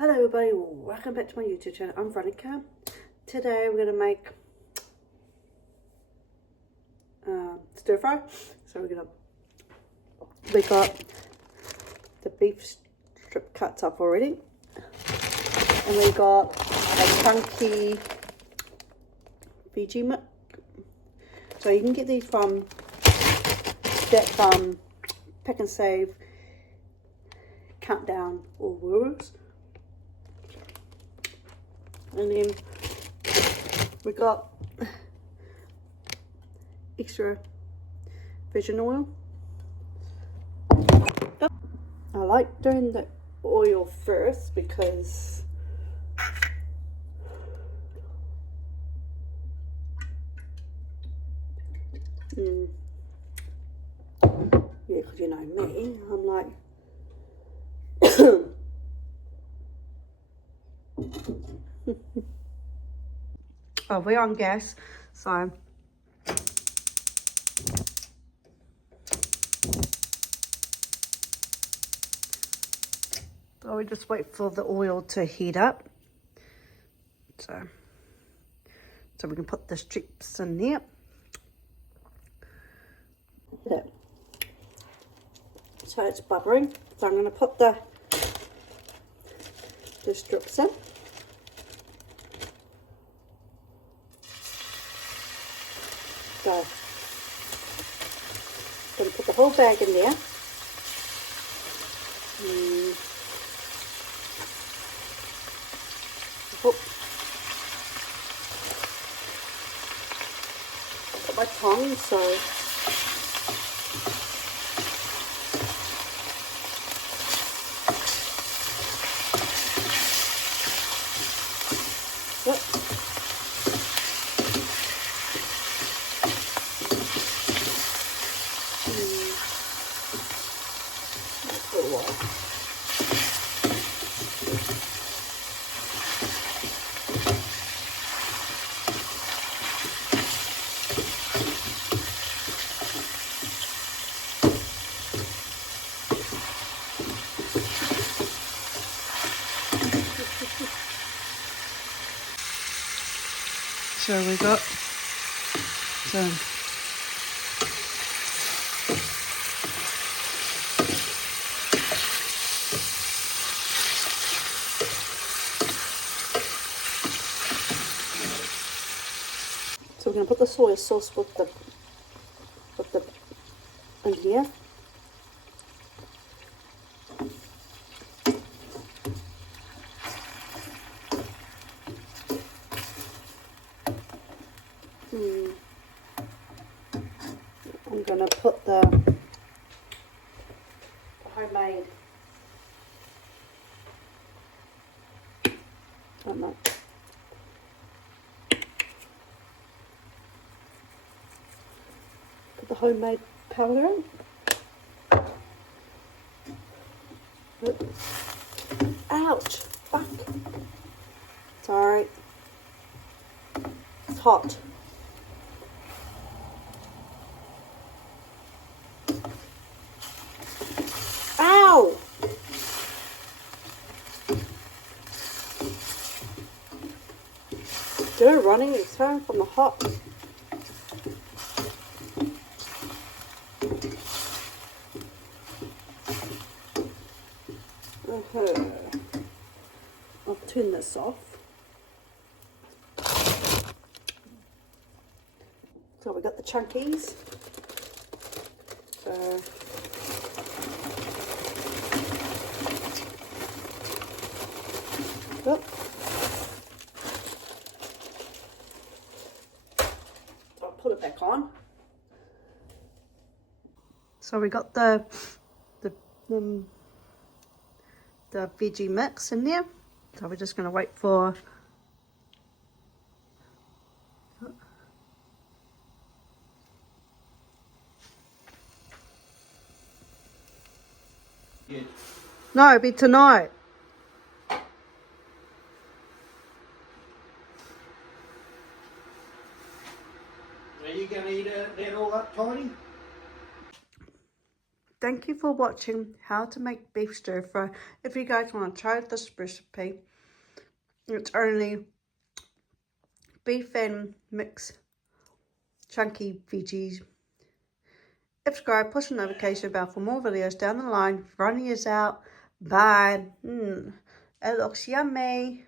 Hello everybody, welcome back to my YouTube channel. I'm Veronica. Today we're going to make stir fry. So we got the beef strip cuts up already. And we got a chunky veggie mix. So you can get these from that Pick and Save, Countdown or Woolworths. And then we got extra vegetable oil. I like doing the oil first because yeah, because you know me, I'm like oh, we're on gas, so we just wait for the oil to heat up. So we can put the strips in there. So it's bubbling. So I'm going to put the strips in. So I'm going to put the whole bag in there. Got my tongs, so we got some we're going to put the soy sauce with the in here. I'm going to put the homemade, put the homemade powder in. Ouch! Fuck! Sorry. It's hot. Ow! They're running its home from the hot. I'll turn this off. So we got the chunkies. So I'll put it back on. So we got the veggie mix in there. So we're just going to wait for no, it'll be tonight. Are you going to eat that all up, Tiny? thank you for watching how to make beef stir fry. If you guys want to try this recipe, it's only beef and mixed chunky veggies. Subscribe, push the notification bell for more videos down the line. Veronica is out. Bye. It looks yummy.